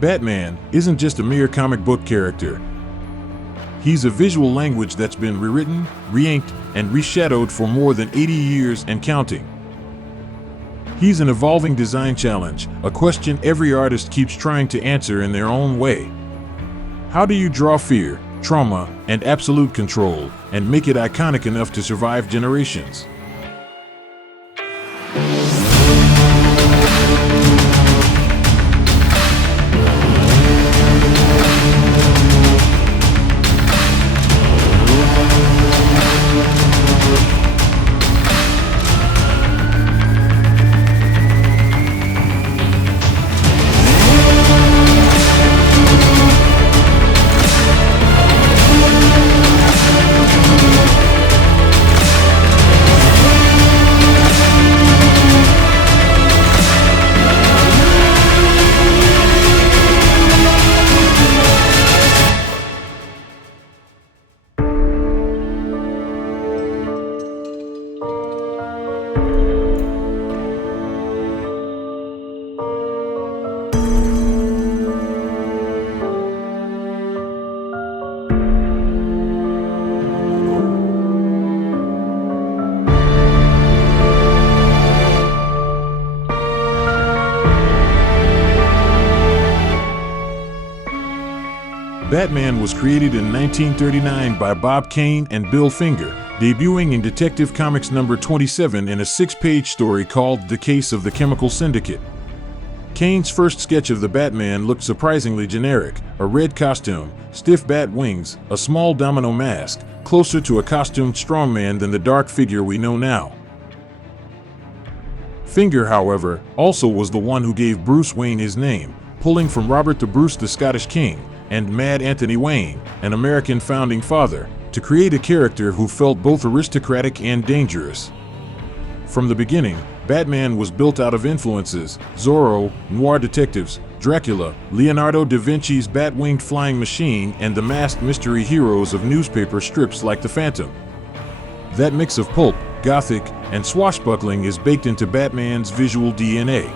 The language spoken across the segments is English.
Batman isn't just a mere comic book character. He's a visual language that's been rewritten, re-inked, and reshadowed for more than 80 years and counting. He's an evolving design challenge, a question every artist keeps trying to answer in their own way. How do you draw fear, trauma, and absolute control, and make it iconic enough to survive generations? Batman was created in 1939 by Bob Kane and Bill Finger, debuting in Detective Comics number 27 in a 6-page story called The Case of the Chemical Syndicate. Kane's first sketch of the Batman looked surprisingly generic: a red costume, stiff bat wings, a small domino mask, closer to a costumed strongman than the dark figure we know now. Finger, however, also was the one who gave Bruce Wayne his name, pulling from Robert the Bruce the Scottish King and Mad Anthony Wayne, an American founding father, to create a character who felt both aristocratic and dangerous. From the beginning, Batman was built out of influences: Zorro, noir detectives, Dracula, Leonardo da Vinci's bat-winged flying machine, and the masked mystery heroes of newspaper strips like the Phantom. That mix of pulp, gothic, and swashbuckling is baked into Batman's visual DNA.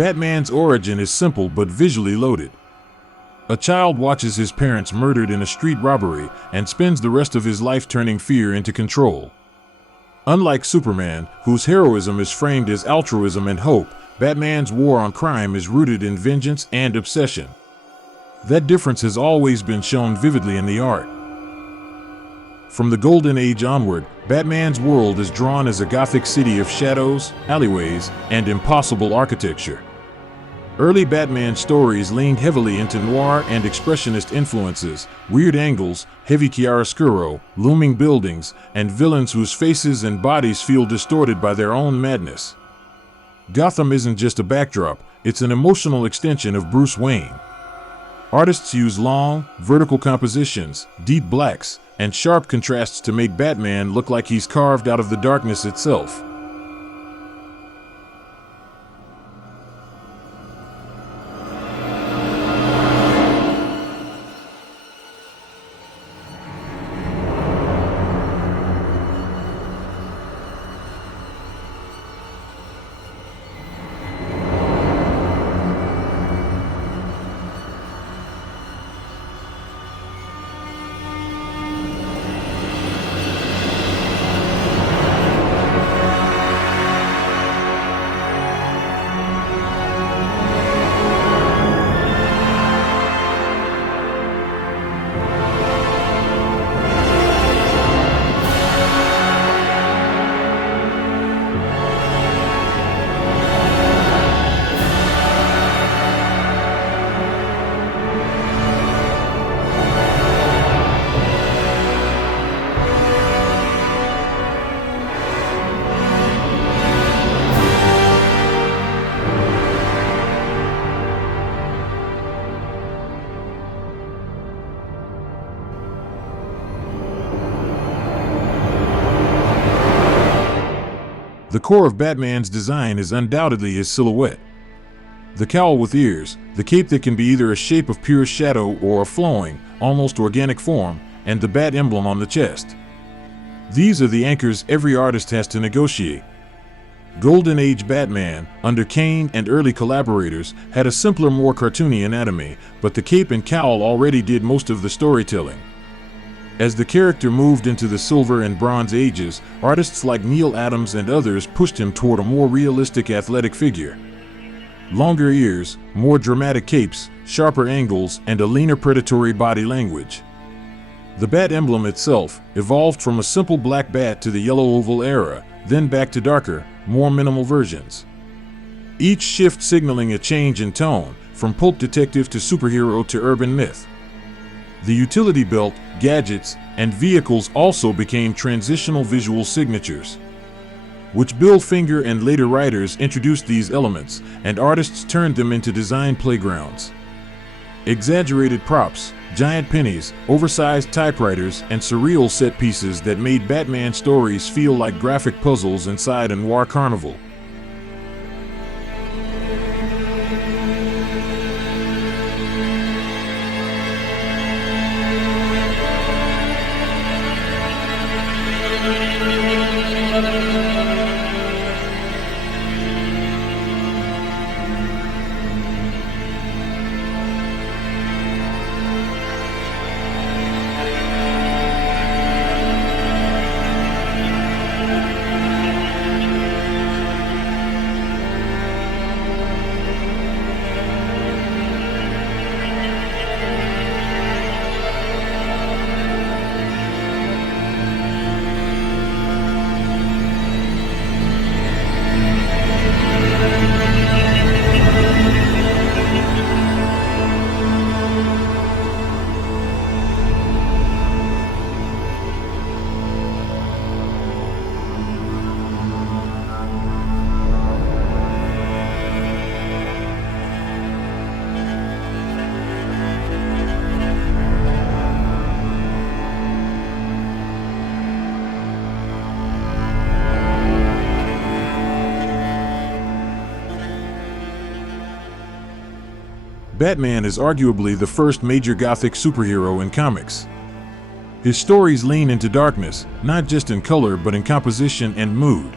Batman's origin is simple but visually loaded. A child watches his parents murdered in a street robbery and spends the rest of his life turning fear into control. Unlike Superman, whose heroism is framed as altruism and hope, Batman's war on crime is rooted in vengeance and obsession. That difference has always been shown vividly in the art. From the Golden Age onward, Batman's world is drawn as a Gothic city of shadows, alleyways, and impossible architecture. Early Batman stories leaned heavily into noir and expressionist influences, weird angles, heavy chiaroscuro, looming buildings, and villains whose faces and bodies feel distorted by their own madness. Gotham isn't just a backdrop, it's an emotional extension of Bruce Wayne. Artists use long, vertical compositions, deep blacks, and sharp contrasts to make Batman look like he's carved out of the darkness itself. The core of Batman's design is undoubtedly his silhouette. The cowl with ears, the cape that can be either a shape of pure shadow or a flowing, almost organic form, and the bat emblem on the chest. These are the anchors every artist has to negotiate. Golden Age Batman, under Kane and early collaborators, had a simpler, more cartoony anatomy, but the cape and cowl already did most of the storytelling. As the character moved into the Silver and Bronze Ages, artists like Neal Adams and others pushed him toward a more realistic athletic figure. Longer ears, more dramatic capes, sharper angles, and a leaner predatory body language. The bat emblem itself evolved from a simple black bat to the yellow oval era, then back to darker, more minimal versions. Each shift signaling a change in tone, from pulp detective to superhero to urban myth. The utility belt, gadgets, and vehicles also became transitional visual signatures. Which Bill Finger and later writers introduced these elements, and artists turned them into design playgrounds. Exaggerated props, giant pennies, oversized typewriters, and surreal set pieces that made Batman stories feel like graphic puzzles inside a noir carnival. Batman is arguably the first major Gothic superhero in comics. His stories lean into darkness, not just in color but in composition and mood.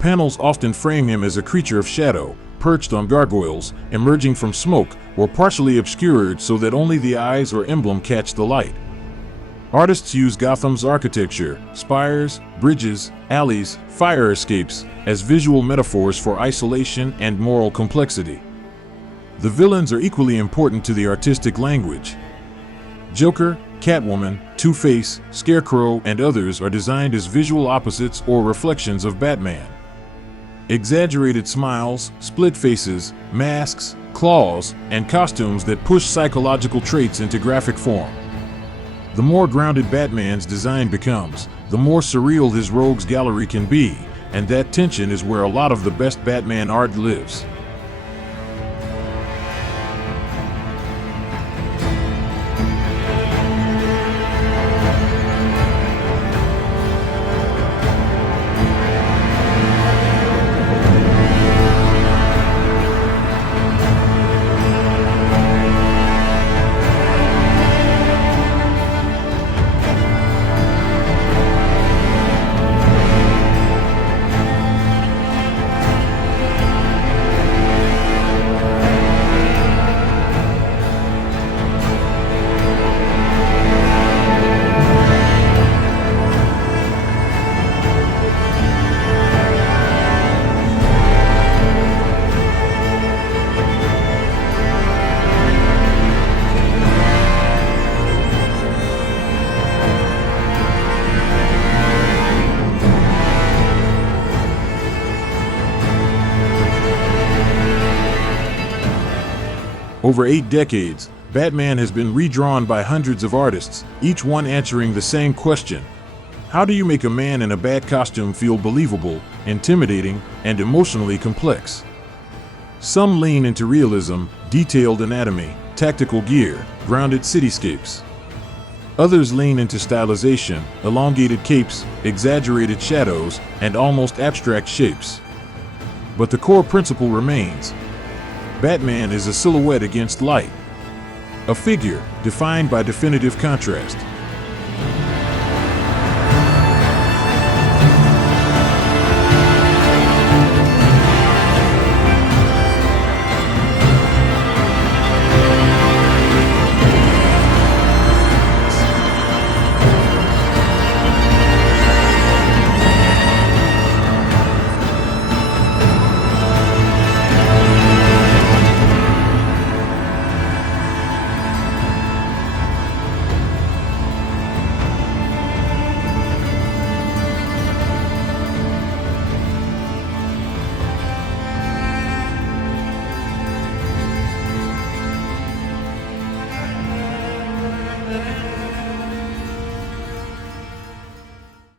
Panels often frame him as a creature of shadow, perched on gargoyles, emerging from smoke, or partially obscured so that only the eyes or emblem catch the light. Artists use Gotham's architecture, spires, bridges, alleys, fire escapes, as visual metaphors for isolation and moral complexity. The villains are equally important to the artistic language. Joker, Catwoman, Two-Face, Scarecrow, and others are designed as visual opposites or reflections of Batman. Exaggerated smiles, split faces, masks, claws, and costumes that push psychological traits into graphic form. The more grounded Batman's design becomes, the more surreal his rogues gallery can be, and that tension is where a lot of the best Batman art lives. Over 8 decades, Batman has been redrawn by hundreds of artists, each one answering the same question. How do you make a man in a bat costume feel believable, intimidating, and emotionally complex? Some lean into realism, detailed anatomy, tactical gear, grounded cityscapes. Others lean into stylization, elongated capes, exaggerated shadows, and almost abstract shapes. But the core principle remains. Batman is a silhouette against light. A figure defined by definitive contrast.